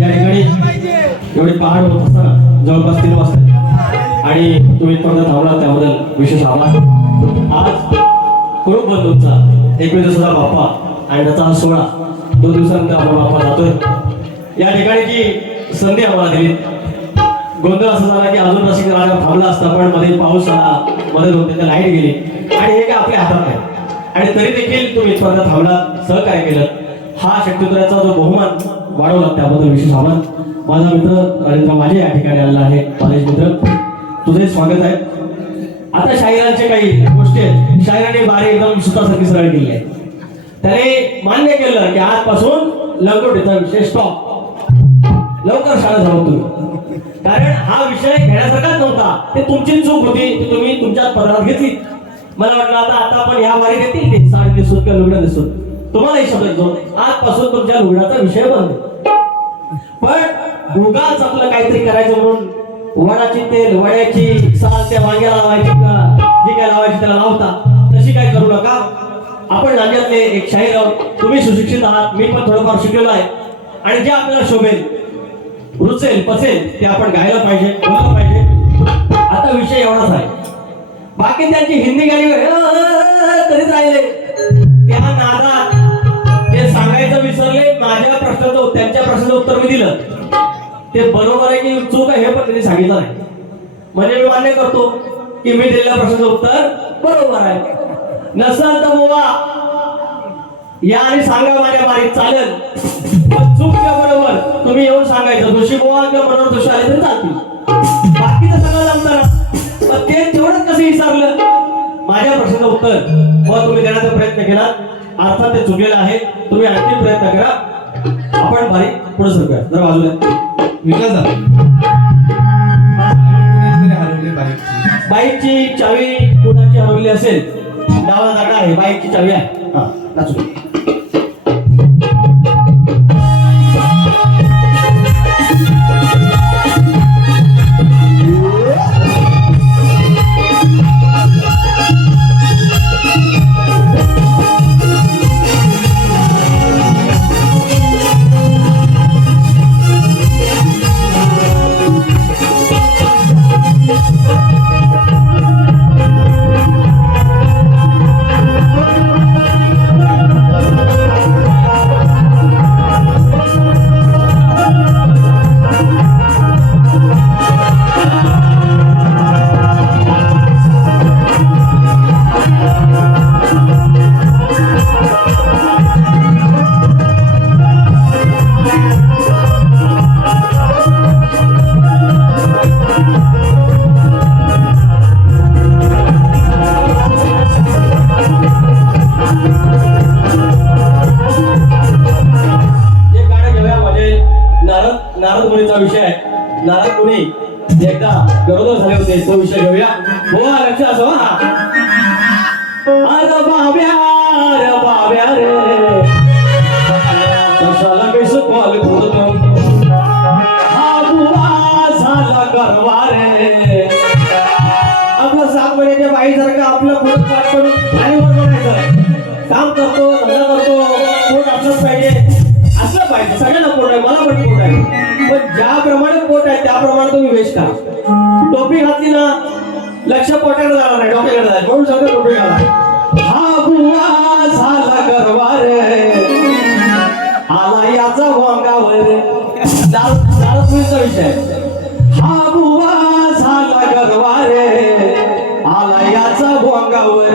या ठिकाणी एवढे पहाड होत असताना जवळपास तीन वाजता. आणि तुम्ही इथपर्यंत धावला त्याबद्दल विशेष आभार. आज कुरुप बंधूंचा एकवीस दिवसाचा बाप्पा आणि त्याचा हा सोहळा दोन दिवसानंतर आपला बाप्पा जातोय. या ठिकाणी जी संधी आम्हाला दिली. गोंधळ असं झाला की अजून रसिक राजा थांबला असता पण मध्ये पाऊस आला मध्ये दोन तीनदा लाइट गेली. आणि हे काय आपल्या हातात नाही. आणि तरी देखील तुम्ही इथपर्यंत थांबला सहकार्य केलं. हा शक्तिपुराचा जो बहुमान वाढवला त्याबद्दल विशेष आभार. माझा मित्र नरेंद्र माझे या ठिकाणी आलेला आहे. कॉलेज मित्र तुझे स्वागत आहे. आता शाहिरांचे काही गोष्टी आहेत. शाहिराने बारी एकदम सुतासारखी सरळ केली आहे. त्याने मान्य केलं की आजपासून लंगोटीचा विषय स्टॉप लवकर शाळा जाऊ तुम्ही कारण हा विषय घेण्यासारखाच नव्हता. ते तुमची चूक होती. ती तुम्ही तुमच्या पदरात घेतली. मला वाटलं आता आता आपण ह्या वारी घेतील ते. साडी दिसून किंवा लुगडं दिसून तुम्हालाही शब्द देतो. आजपासून तुमच्या लुगडाचा विषय बंद. पण उगाच आपलं काहीतरी करायचं म्हणून वडाची तेल वड्याची साल त्या वांग्याला लावायची का? जी काय लावायची त्याला लावता. तशी काय करू नका. आपण राज्यातले एक शाहीर आहोत. तुम्ही सुशिक्षित आहात. मी पण थोडंफार शिकलेलो आहे. आणि जे आपल्याला शोभेल रुचेल पसेल ते आपण गायला पाहिजे बोललं पाहिजे. आता विषय एवढाच आहे. बाकी त्यांची हिंदी गाणी तरीच राहिले. त्या नादात सांगायचं विसरले माझ्या प्रश्नाचं त्यांच्या प्रश्नाचं उत्तर मी दिलं. ते बरोबर आहे की चूक आहे हे पण त्यांनी सांगितलं नाही. म्हणजे मी मान्य करतो की मी दिलेल्या प्रश्नाचं उत्तर बरोबर आहे. नसल तर बुवा या आणि सांगा माझ्या बारीक चालेल. पण चूक किंवा बरोबर. तुम्ही येऊन सांगायचं. दोषी बुवा किंवा बरोबर दोषी आले तरी चालतील. बाकीचं सगळं जमतं पण ते तेवढंच कसं विसरलं? माझ्या प्रश्नाचं उत्तर मग तुम्ही देण्याचा प्रयत्न केला. अर्थात ते चुकलेलं आहे. तुम्ही आणखी प्रयत्न करा. आपण बारीक पुढे सरकूया जर बाजूला विकास बाईकची चावी कोणाची हरवली असेल? डावा जागा आहे. बाईकची चावी आहे. हा नाचू अरे बाब्या रे बाब्या रे कशाला कैस कॉल करतो हा रे आपलं सात महिन्याच्या बाईसारखं आपलं पोट पाठ करून आणि वर बघायचं काम करतो धंदा करतो पोट असलंच पाहिजे. असलं पाहिजे सगळ्यांना पोट आहे मला पण पोट आहे. पण ज्याप्रमाणे पोट आहे त्याप्रमाणे तुम्ही वेश करा. टोपी घातली ना लक्ष पोटाकडे जाणार नाही डोक्याकडे जाईल म्हणून सगळं टोपी घाला. बुवा झाला गरवा रे आला याचा वांगावर. दारू दारू पुढचा विषय. हा बुवा झाला गरवा रे आला याचा भोंगावर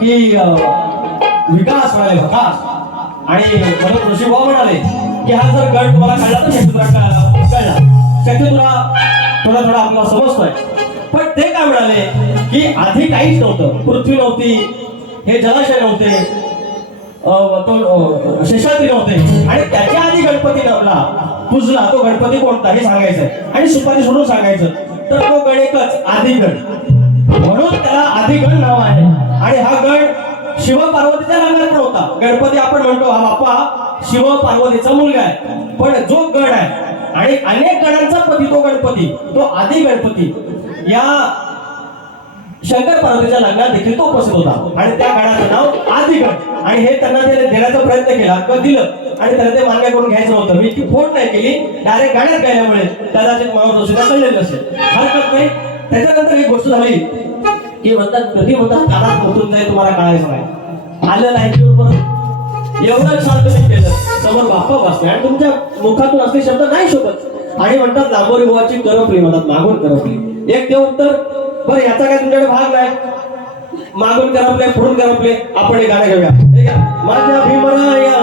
की विकास म्हणाले विकास आणि म्हणून ऋषीभाऊ म्हणाले की हा जर गट तुम्हाला कळला तर शक्ती तुला कळला. कळला. तुला थोडा थोडा आपल्याला समजतोय. पण ते काय म्हणाले की आधी काहीच नव्हतं. पृथ्वी नव्हती हे जलाशय नव्हते अं, तो अं, शेषाद्री नव्हते. आणि त्याच्या आधी गणपती नवला पुजला तो गणपती कोणता हे सांगायचं. आणि सुपारी सोडून सांगायचं. तर तो गण एकच आदिगण. म्हणून त्याला आदिगण नाव आहे. आणि हा गड शिव पार्वतीच्या रंगात नव्हता गणपती आपण म्हणतो हा बाप्पा शिव पार्वतीचा मुलगा आहे. पण जो गड आहे आणि अनेक गणांचा पती तो गणपती तो आदी गणपती या शंकर पार्वतीच्या लग्नात देखील तो उपस्थित होता. आणि त्या गणाचं नाव आदिगण आणि हे त्यांना त्याने देण्याचा प्रयत्न केला किंवा दिलं. आणि त्याला ते मान्य करून घ्यायचं होतं मी ती फोन नाही केली. डायरेक्ट गाण्यात गायल्यामुळे कदाचित मला जोशीला कळलेलं नसेल हरकत नाही. त्याच्यानंतर एक गोष्ट झाली. हे म्हणतात कधी म्हणतात कानात कुठून जाईल तुम्हाला कळायचं नाही. आलं नाही परत एवढं शांत तुम्ही केलं. समोर बाप्पा बसले आणि तुमच्या मुखातून असले शब्द नाही शोधत. आणि म्हणतात लांबोरी बुवाची करपली म्हणतात मागून करपली एक देव उत्तर बरं याचा काय तुमच्याकडे भाग नाही. मागून करपले पुढून करपले आपण हे गाणं घेऊया. माझ्या भीमराया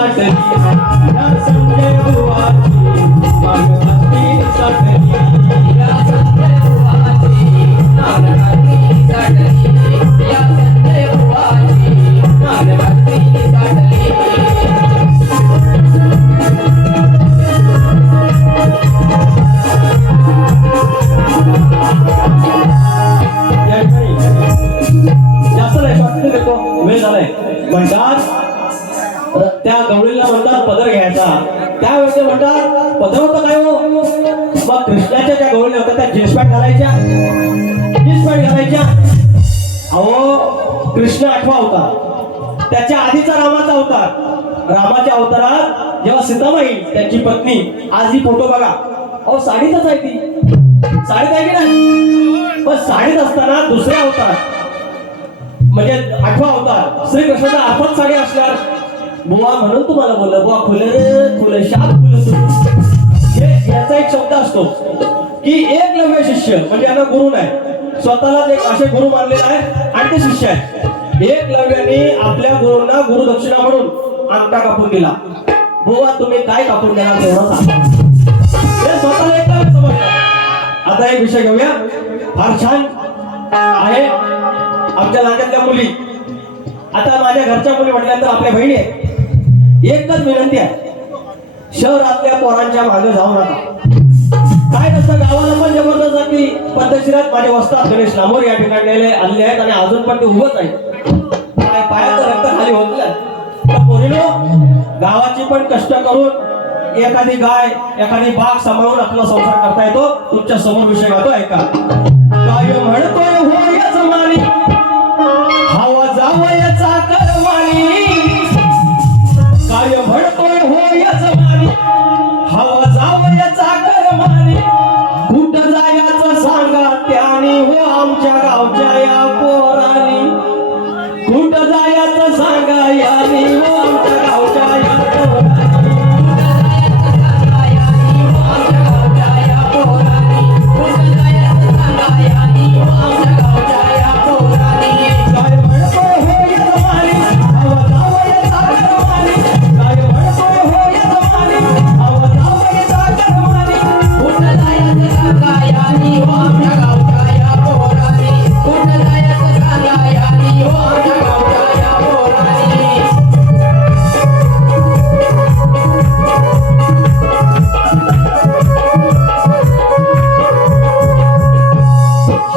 काष्टी साठली या संजय बुवाची आदर घ्यायचा. त्यावेळेस ते म्हणतात पदर होतं काय हो. मग कृष्णाच्या ज्या गवळी होत्या त्या जीन्स पॅन्ट घालायच्या. जीन्स पॅन्ट घालायच्या. अहो कृष्ण आठवा होता. त्याच्या आधीचा रामाचा अवतार. रामाच्या अवतारात जेव्हा सीतामाई त्यांची पत्नी आज ही फोटो बघा. अहो साडीतच आहे ती. साडीत आहे की नाही? पण साडीत असताना दुसरे अवतार म्हणजे आठवा अवतार श्रीकृष्णाचा आपण साडी असणार. बुवा म्हणून तुम्हाला बोललं. बुवा खुले रे खुले शाप खुले हे याचा एक शब्द असतो की एक नव्हे शिष्य म्हणजे यांना गुरु नाही. स्वतःलाच एक असे गुरु मानलेला आहे आणि ते शिष्य आहे एक लव्याने आपल्या गुरुंना गुरु दक्षिणा म्हणून अंगठा कापून दिला. बुवा तुम्ही काय कापून देणार तेव्हा सांगा. हे स्वतःला एक लव्य आता एक विषय घेऊया. फार छान आहे आमच्या नात्यातल्या मुली. आता माझ्या घरच्या मुली म्हटल्यानंतर आपल्या बहिणी आहेत. एकच विनंती आहे. शहरातल्या पोरांच्या मागे जाऊ नका. काय नसतं गावाला पण जबरदस्ती पद्धतशीरात माझे वस्तात गणेश लांबोर या ठिकाणी आले आहेत आणि अजून पण ते उभंच आहे काय पायाचं रक्त खाली होत नाही पोरीनो गावाची पण कष्ट करून एखादी गाय एखादी बाग सांभाळून आपला संसार करता येतो. तुमच्यासमोर विषय गातो ऐका. काय म्हणतोय हो या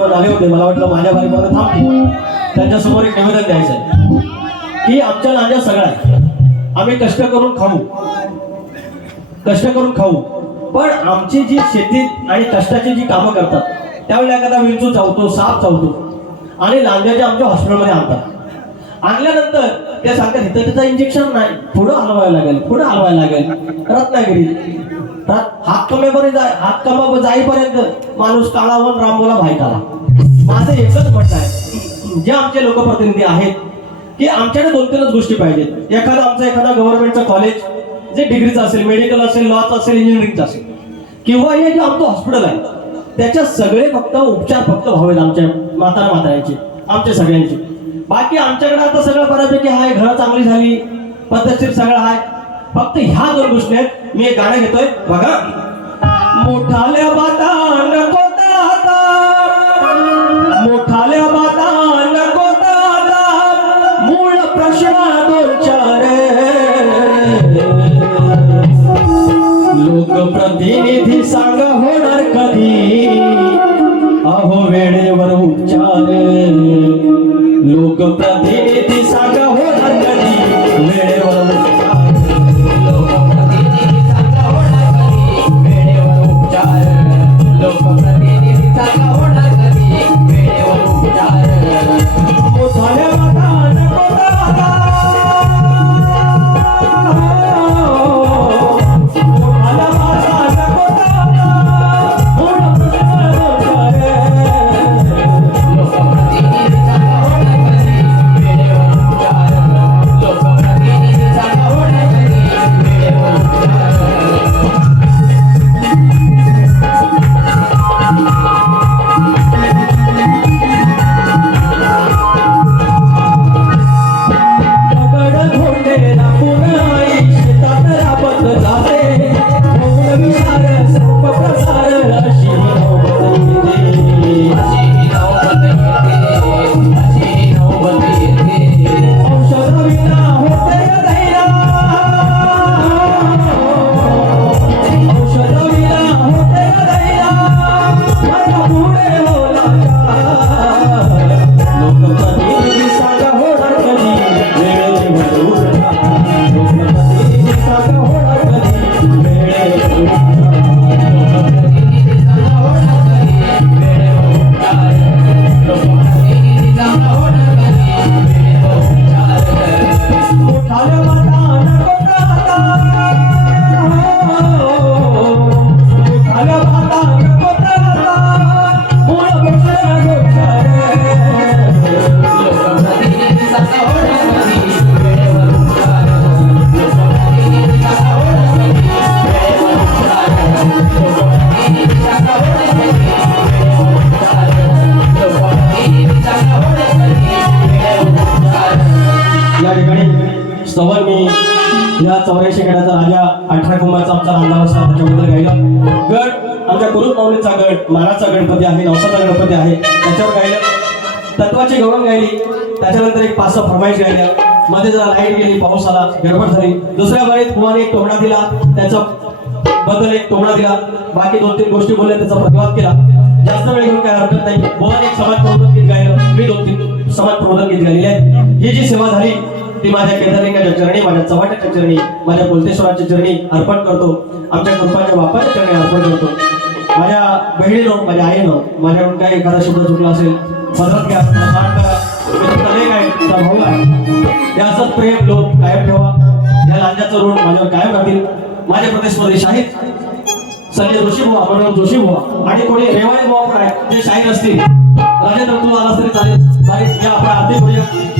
आमचे समोर आले होते. मला वाटलं माझ्या बारीपर्यंत थांबतील. त्यांच्यासमोर एक निवेदन द्यायचं आहे की आमच्या लांजा सगळ्या आम्ही कष्ट करून खाऊ. कष्ट करून खाऊ. पण आमची जी शेती आणि कष्टाची जी कामं करतात त्यावेळेला एखादा विंचू चावतो साप चावतो आणि लांजाच्या आमच्या हॉस्पिटलमध्ये आणतात. आणल्यानंतर ते सांगतात इथं त्याचं इंजेक्शन नाही. पुढं हलवायला लागेल पुढं हलवायला लागेल. रत्नागिरी रत- हात कमेपर्यंत जाय हात कमा जाईपर्यंत माणूस काळावर रामोला आला माझं एकच म्हणणं आहे जे आमचे लोकप्रतिनिधी आहेत की आमच्याकडे दोन तीनच गोष्टी पाहिजेत. एखादा आमचं एखादा गव्हर्नमेंटचं कॉलेज जे डिग्रीचं असेल मेडिकल असेल लॉचं असेल इंजिनिअरिंगचं असेल किंवा हे जे आमचं हॉस्पिटल आहे त्याच्यात सगळे फक्त उपचार फक्त व्हावेत आमच्या म्हातारा माताऱ्यांचे आमच्या सगळ्यांचे. बाकी आमच्याकडे आता सगळं बऱ्यापैकी आहे घरं चांगली झाली पद्धतशीर सगळं आहे फक्त ह्या दोन गोष्टी आहेत मी एक गाणं घेतोय बघा. मोठाल्या बाता नको दादा मोठाल्या बाता नको दादा मूळ प्रश्न दोन चार लोकप्रतिनिधी सांग मानाचा गणपती आहे नवसाचा गणपती आहे. त्याच्यावर गायलं तत्वाची गौरव गायली. त्याच्यानंतर एक पाच सहा फरमाईश गायल्या. मध्ये जरा लाइट गेली पाऊस आला गडबड झाली. दुसऱ्या बाळीत कुमारी एक तोंडा दिला. त्याचा बद्दल एक तोंडा दिला. बाकी दोन तीन गोष्टी बोलल्या त्याचा प्रतिवाद केला. जास्त वेळ घेऊन काय हरकत नाही. भुवन एक समाज प्रबोधन गीत गायलं. मी दोन तीन समाज प्रबोधन गीत गायलेले आहेत. ही जी सेवा झाली ती माझ्या केदारलिंगाच्या चरणी माझ्या चव्हाट्याच्या चरणी माझ्या कोलतेश्वराच्या चरणी अर्पण करतो. आमच्या कृपाच्या बापाच्या चरणी अर्पण करतो. माझ्या बहिणीनं माझ्या आईनं माझ्याकडून काही एखादा शब्द चुकला असेल मदत घ्या. माफ आहे तुमचा भाऊ आहे. हे असंच प्रेम लोक कायम ठेवा. या लांजाचं ऋण माझ्यावर कायम राहतील. माझे प्रदेशमध्ये शाहीर संजय जोशी भाऊ मनोहर जोशी भाऊ आणि कोणी रेवाळी भाऊ पण आहे जे शाहीर असतील. राजेंद्र तू आला तरी चालेल. चालेल. या आपल्या आरती